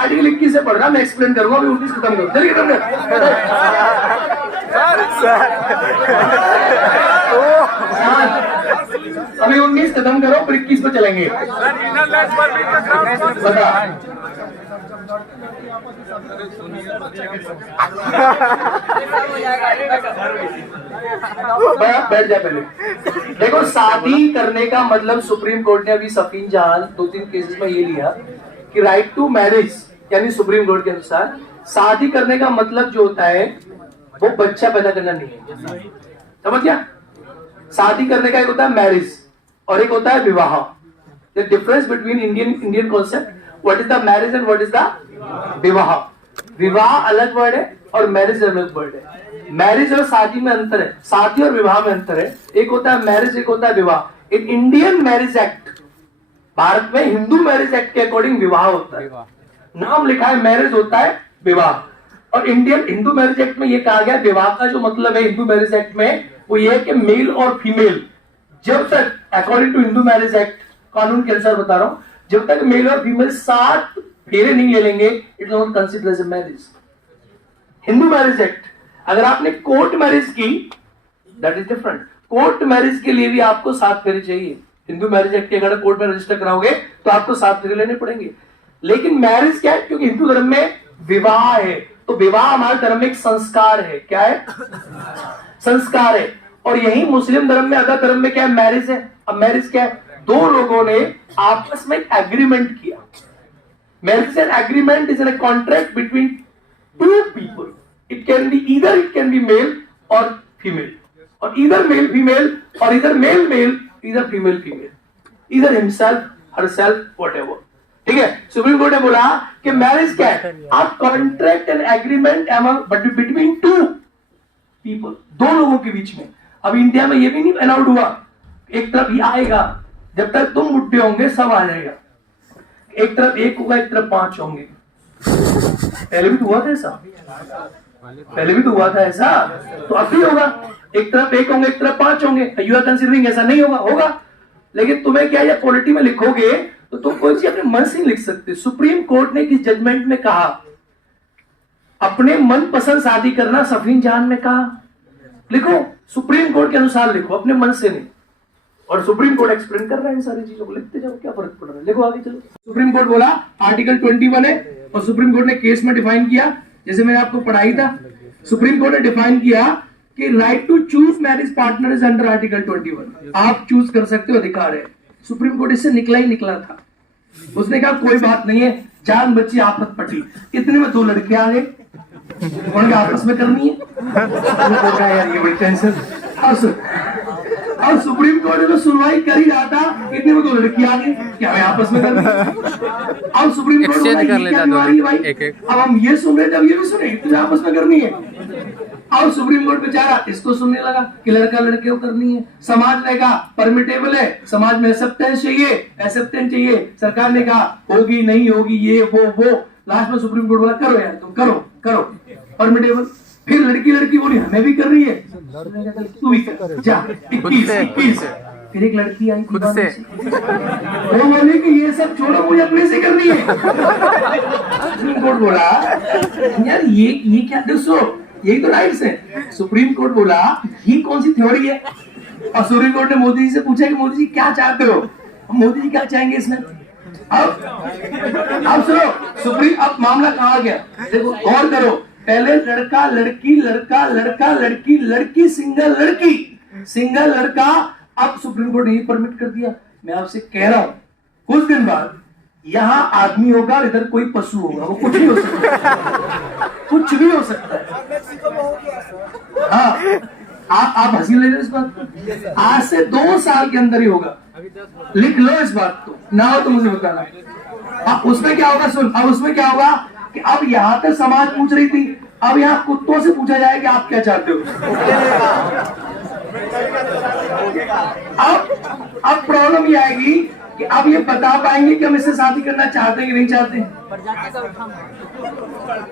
Article 21 से पढ़ रहा, मैं एक्सप्लेन करूंगा, अभी 19 खत्म करो, चलिए खत्म कर। अभी 19 खत्म करो, फिर 21 पे चलेंगे। बता बैठ जा पहले। देखो, शादी करने का मतलब सुप्रीम कोर्ट ने अभी सफीन जहां 2-3 केसेस में ये लिया कि राइट टू मैरिज, यानी सुप्रीम कोर्ट के अनुसार शादी करने का मतलब जो होता है वो बच्चा पैदा करना नहीं है। समझ गया? शादी करने का एक होता है मैरिज और एक होता है विवाह। The difference between Indian concept, what is the marriage and what is the विवाह। विवाह अलग वर्ड है और मैरिज अलग वर्ड है। मैरिज और शादी में अंतर है, शादी और विवाह में अंतर है। एक होता है मैरिज, एक होता है विवाह। In Indian marriage act, Bharat में हिंदू मैरिज एक्ट के अकॉर्डिंग विवाह होता है, नाम लिखा है मैरिज होता है विवाह। और इंडियन हिंदू मैरिज एक्ट में ये कहा गया विवाह का जो मतलब है हिंदू मैरिज एक्ट में वो ये है कि मेल और फीमेल जब तक, according to Hindu marriage act कानून के अनुसार बता रहा हूं, जब तक मेल और फीमेल 7 फेरे नहीं ले लेंगे, it is not considered as a marriage. Hindu marriage act, अगर आपने कोर्ट मैरिज की, that is different. Court marriage के लिए भी आपको 7 फेरे चाहिए। हिंदू मैरिज एक्ट के अगर कोर्ट में रजिस्टर कराओगे तो आपको 7 फेरे लेने पड़ेंगे। लेकिन मैरिज क्या है? क्योंकि हिंदू धर्म में विवाह है, तो विवाह हमारे धर्म में एक संस्कार है। क्या है? संस्कार है। और यही मुस्लिम धर्म में, अदर धर्म में क्या है? मैरिज है। अब मैरिज क्या है? 2 लोगों ने आपस में एग्रीमेंट किया। Marriage and agreement is an contract between 2 people. It can be male और फीमेल, और इधर मेल फीमेल, और इधर मेल मेल, इधर फीमेल फीमेल, इधर हिमसेल्फ हरसेल्फ व्हाटएवर। ठीक है? सुप्रीम कोर्ट ने बोला कि मैरिज क्या है? आप contract and agreement between 2 people, 2 लोगों के बीच में। अब इंडिया में ये भी नहीं अलाउड हुआ, एक तरफ ये आएगा, जब तक तुम बुढ़े होंगे सब आ जाएगा। एक तरफ 1 होगा, एक तरफ 5 होंगे। पहले भी तो हुआ था ऐसा, पहले भी तो हुआ था ऐसा, तो अब भी होगा। एक तरफ 1 होंगे, एक तरफ 5 होंगे। यू आर कंसीडरिंग ऐसा नहीं होगा? होगा। लेकिन तुम्हें क्या, या पॉलिटी में लिखोगे तो तुम कोई चीज अपने मन से नहीं लिख सकते। सुप्रीम कोर्ट ने किस जजमेंट में कहा? अपने मन पसंद शादी करना सफीन जहां में कहा। लिखो, सुप्रीम कोर्ट के अनुसार लिखो, अपने मन से नहीं। और सुप्रीम कोर्ट एक्सप्लेन कर रहा है इन सारी चीजों को, लिखते जाओ, क्या फर्क पड़ रहा है। लिखो आगे चलो। सुप्रीम कोर्ट बोला आर्टिकल 21 है, और सुप्रीम कोर्ट ने केस में डिफाइन किया, जैसे मैंने आपको पढ़ाई था। सुप्रीम कोर्ट ने डिफाइन किया कि right to choose marriage partner is under article 21। आप चूज कर सकते हो, अधिकार है। सुप्रीम कोर्ट इससे निकला ही निकला था। उसने कहा कोई बात नहीं है, जान बची आफत पटी। इतने में 2 लड़के आ गए, उन्होंने आपस में करनी है। यार ये बड़ी टेंशन। और सुप्रीम कोर्ट में सुनवाई कर ही रहा था, इतने में 2 लड़की आ गई, क्या हमें आपस में करनी है। अब सुप्रीम कोर्ट भाई, अब हम ये सुन रहे थे, अब ये भी सुने, इतने आपस में करनी है। और सुप्रीम कोर्ट बेचारा इसको सुनने लगा कि लड़का लड़के को करनी है। समाज ने कहा परमिटेबल है, समाज में एक्सेप्टेंस चाहिए। सरकार ने कहा होगी नहीं होगी, ये वो। लास्ट में सुप्रीम कोर्ट बोला करो यार, तुम करो परमिटेबल। फिर लड़की बोली हमें भी कर रही है, तू भी कर जा। 21 फिर एक लड़की आई खुद से, वो बोली कि ये सब छोड़ो, मुझे अपने से करनी है। सुप्रीम कोर्ट बोला यार ये क्या, दोस्तों यही तो राइट्स है। सुप्रीम कोर्ट बोला ये कौन सी थ्योरी है? और सुप्रीम कोर्ट ने मोदी जी से पूछा कि मोदी जी क्या चाहते हो? मोदी जी क्या चाहेंगे इसमें? अब सुनो, सुप्रीम, अब मामला कहाँ गया देखो, गौर करो। पहले लड़का लड़की सिंगल लड़का। अब सुप्रीम कोर्ट ने परमिट कर दिया। मैं आपसे कह रहा हूं कुछ दिन बाद यहाँ आदमी होगा और इधर कोई पशु होगा, वो कुछ भी हो सकता है, कुछ भी हो सकता है। हाँ, आप हंसी ले रहे हो इस बात को, आज से 2 साल के अंदर ही होगा। लिख लो इस बात को, ना हो तो मुझे बताना। अब उसमें क्या होगा, सुन, अब उसमें क्या होगा कि अब यहाँ तक समाज पूछ रही थी, अब यहाँ कुत्तों से पूछा जाए कि आप क्या चाहते हो। अब प्रॉब्लम ये आएगी कि अब ये बता पाएंगे कि हम इससे शादी करना चाहते हैं कि नहीं चाहते।